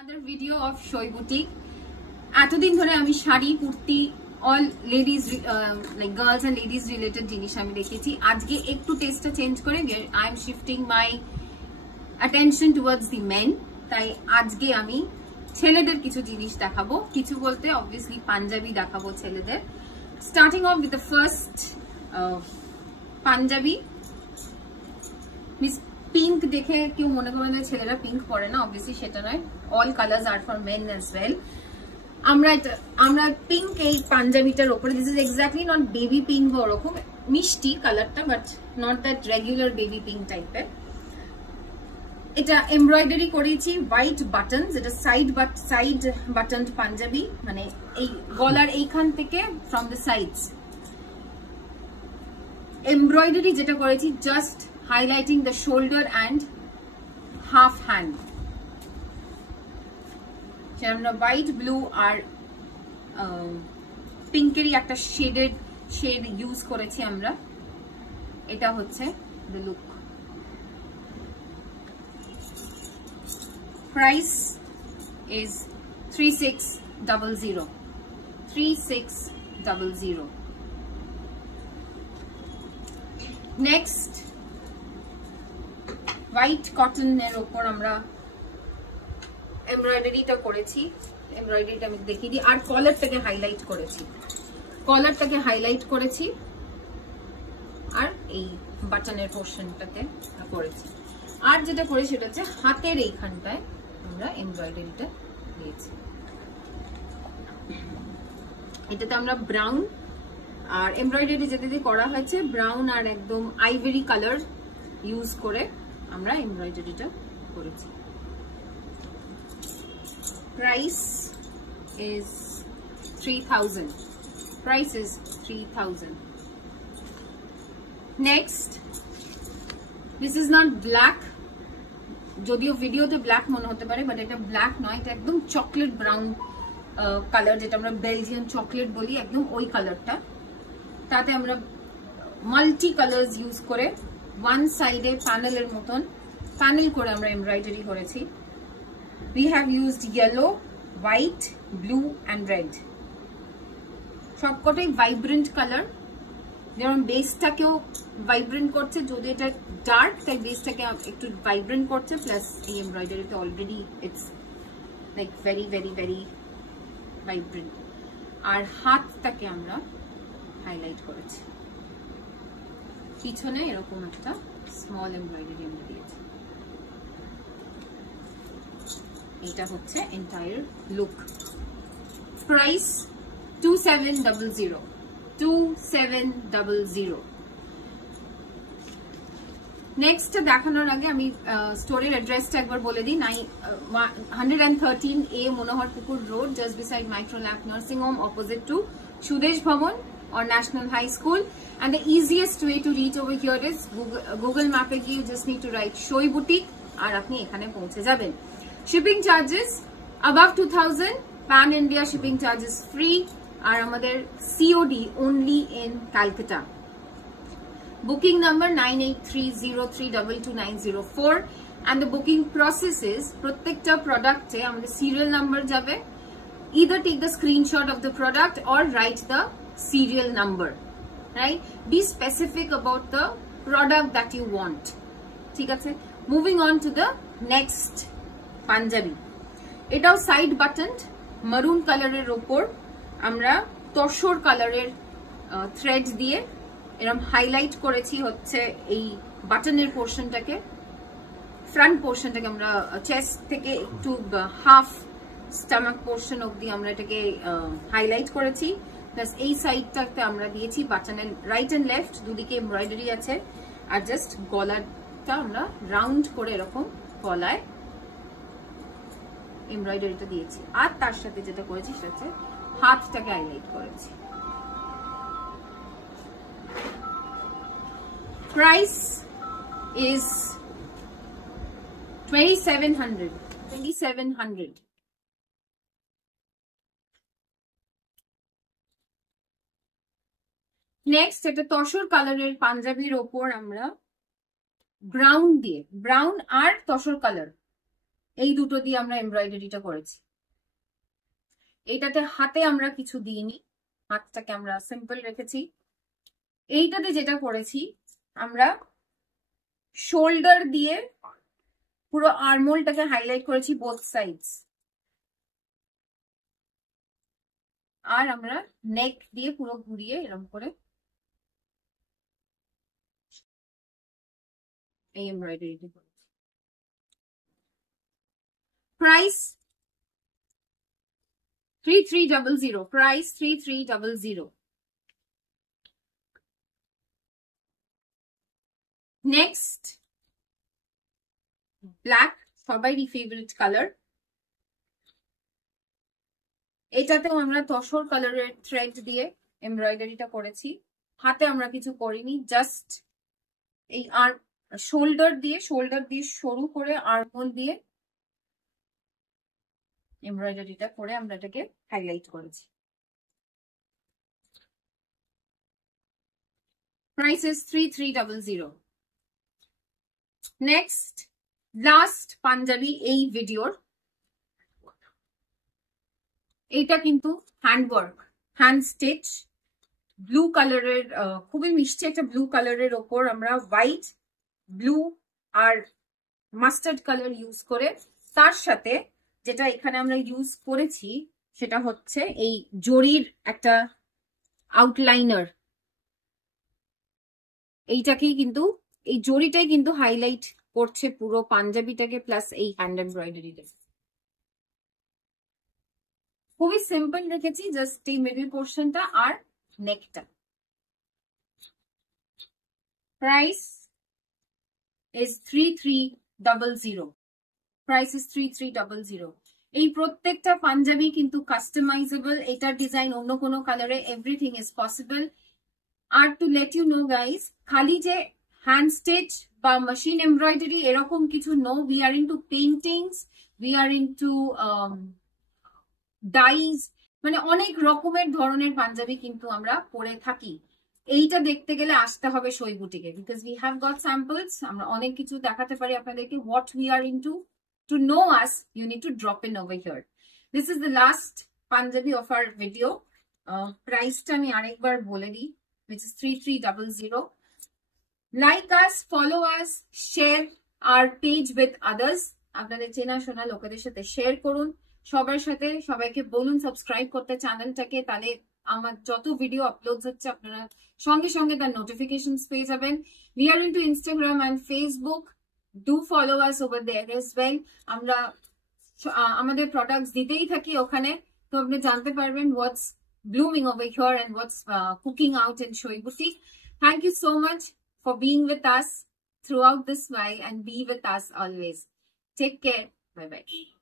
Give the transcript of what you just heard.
Another video of Shoy Boutique. এতদিন ধরে আমি sari kurti all ladies like girls and ladies related জিনিস আমি দেখেছি। আজকে একটু টেস্টটা চেঞ্জ করে I am shifting my attention towards the men. তাই আজকে আমি ছেলেদের কিছু জিনিস দেখাবো, কিছু বলতে অবভিয়াসলি পাঞ্জাবি দেখাবো ছেলেদের। Starting off with the first Punjabi. Miss pink দেখে কেউ মনে করবেন যে ছেলেরা পিঙ্ক পরে না, অবভিয়াসলি সেটা নয়। All colours are for men as well. আমরা পিঙ্ক এই পাঞ্জাবিটার ওপরে, this is exactly not baby pink বা ওরকম, মিষ্টি কালারটা, but not that regular baby pink টাইপের। এটা এমব্রয়ডারি করেছি হোয়াইট বাটনস, এটা সাইড বাটন পাঞ্জাবি, মানে এই গলার এইখান থেকে ফ্রম দ্য সাইডস এমব্রয়ডারি যেটা করেছি, just highlighting the shoulder and half hand. আমরা হোয়াইট ব্লু আর পিঙ্কেরই একটা শেড ইউজ করেছি আমরা। এটা হচ্ছে the look. Price is 3600 3600। Next white কটনের ওপর আমরা এমব্রয়ডারিটা করেছি। এমব্রয়ডারিটা আমি দেখিয়ে দিই। আর কলারটাকে হাইলাইট করেছি আর এই বাটনের পোর্শনটাতে করেছি। আর যেটা করেছি সেটা হচ্ছে হাতের এইখানটায় আমরা এমব্রয়ডারিটা দিয়েছি। এটাতে আমরা ব্রাউন আর এমব্রয়ডারি যেটা দিয়ে করা হয়েছে ব্রাউন আর একদম আইভরি কালার ইউজ করে আমরা এমব্রয়ডারিটা করেছি। Price is 3000. Price is 3000. Next, this is not black. যদিও ভিডিওতে ব্ল্যাক মনে হতে পারে, বাট এটা ব্ল্যাক নয়, এটা একদম চকলেট ব্রাউন কালার, যেটা আমরা বেলজিয়ান চকলেট বলি, একদম ওই কালারটা। তাতে আমরা মাল্টি কালার্স ইউজ করে ওয়ান সাইডে প্যানেলের মতন প্যানেল করে আমরা এমব্রয়ডারি করেছি। We have used yellow, white, blue and red. সবকটাই ভাইব্রেন্ট কালার, যেমন বেসটাকেও ভাইব্রেন্ট করছে, যদি এটা ডার্ক তাই বেসটাকে একটু ভাইব্রেন্ট করছে, প্লাস এই এমব্রয়ডারিতে already it's like very very very vibrant. আর হাতটাকে আমরা হাইলাইট করেছি, পিছনে এরকম একটা স্মল এমব্রয়ডারি আমরা দিয়েছি। এটা হচ্ছে এন্টায়ার লুক। প্রাইস 2700 2700। নেক্সট দেখানোর আগে আমি স্টোরের অ্যাড্রেসটা একবার বলে দিই। 113A মনোহর পুকুর road, just beside Microlab nursing home, opposite to Sudesh ভবন or National High School. And the easiest way to reach over here is Google Map এ গিয়ে you just need to write Shoy Boutique আর আপনি এখানে পৌঁছে যাবেন। Shipping charges above 2000, pan India shipping charges free, আর আমাদের COD only in Calcutta. Booking number 9830322904, and the booking process is প্রত্যেকটা প্রোডাক্টে আমাদের serial number যাবে। Either take the screenshot of the product or write the serial number, right? Be specific about the product that you want. ঠিক আছে? Moving on to the next panjabi. এটাও side button, মারুন কালারের ওপর আমরা তসর কালারের থ্রেড দিয়ে এরকম হাইলাইট করেছি হচ্ছে এই বাটনের পোর্শনটাকে, ফ্রন্ট পোর্শনটাকে আমরা চেস্ট থেকে একটু হাফ স্টমাক পোর্শন অব্দি আমরা এটাকে হাইলাইট করেছি। প্লাস এই সাইডটাতে আমরা দিয়েছি বাটনের রাইট এন্ড লেফট দুদিকে এমব্রয়ডারি আছে। আর জাস্ট গলাটা আমরা রাউন্ড করে এরকম গলায় এমব্রয়ডারিটা দিয়েছি। আর তার সাথে যেটা করেছি সেটা হচ্ছে হাতটাকে হাইলাইট করেছি। Price is 2700। নেক্সট একটা তসর কালারের পাঞ্জাবির ওপর আমরা ব্রাউন দিয়ে, ব্রাউন আর তসর কালার এই দুটো দিয়ে আমরা এমব্রয়ডারিটা করেছি। এইটাতে হাতে আমরা কিছু দিইনি, হাতটাকে আমরা সিম্পল রেখেছি। এইটাতে যেটা করেছি আমরা শোল্ডার দিয়ে পুরো আর্মহোলটাকে হাইলাইট করেছি বোথ সাইডস, আর আমরা নেক দিয়ে পুরো ঘুরিয়ে এরকম করে এই এমব্রয়ডারিটা করেছি। Price 3300, price 3300। নেক্সট ব্ল্যাক, সবারই ফেভারিট কালার। এটাতেও আমরা তসর কালারের থ্রেড দিয়ে এমব্রয়ডারিটা করেছি, হাতে আমরা কিছু করিনি, জাস্ট এই আর শোল্ডার দিয়ে শুরু করে আর্মহোল দিয়ে এমব্রয়ডারিটা করে আমরা এটাকে হাইলাইট করেছি। Price is 3300। Next last Punjabi এই ভিডিওর, এইটা কিন্তু হ্যান্ডওয়ার্ক, হ্যান্ড স্টিচ, ব্লু কালারের, খুবই মিষ্টি একটা ব্লু কালারের ওপর আমরা হোয়াইট, ব্লু আর মাস্টার্ড কালার ইউজ করে, তার সাথে যেটা এখানে আমরা ইউজ করেছি সেটা হচ্ছে এই জরির একটা আউটলাইনার। এইটাকেই কিন্তু, এই জরিটাই কিন্তু হাইলাইট করছে পুরো পাঞ্জাবিটাকে, প্লাস এই হ্যান্ড এমব্রয়ডারিটা। খুবই সিম্পল রেখেছি, জাস্ট এই মিডল পোর্শনটা আর নেকটা। Price is 3300, price is 3300। এই প্রত্যেকটা পাঞ্জাবি কিন্তু কাস্টমাইজেবল, এটার ডিজাইন অন্য কোনো কালারে, এভরিথিং ইজ পসিবল। আর to let you know guys, খালি যে হ্যান্ড স্টিচ বা মেশিন এমব্রয়ডারি এরকম কিছু no, we are into paintings, we are into dyes, মানে অনেক রকমের ধরনের পাঞ্জাবি কিন্তু আমরা পরে থাকি। এইটা দেখতে গেলে আসতে হবে সই বুটিকে, because we have got samples, আমরা অনেক কিছু দেখাতে পারি আপনাদেরকে। What we are into, to know us you need to drop in over here. This is the last Punjabi of our video. প্রাইসটা আমি আরেকবার বলে দিই, which is 3300. Like us, follow us, share our page with others. আপনাদের চেনা শোনা লোকেদের সাথে শেয়ার করুন, সবার সাথে সবাইকে বলুন সাবস্ক্রাইব করতে চ্যানেলটাকে, তাহলে আমার যত ভিডিও আপলোড হচ্ছে আপনারা সঙ্গে সঙ্গে তার নোটিফিকেশনস পেয়ে যাবেন। We are into Instagram and Facebook. Do follow us over there as well. আমরা আমাদের প্রোডাক্টস দিতেই থাকি ওখানে, তো আপনি জানতে পারবেন what's blooming over here and what's cooking out in Shoi Boutique. Thank you so much for being with us throughout this while, and be with us always. Take care. Bye bye.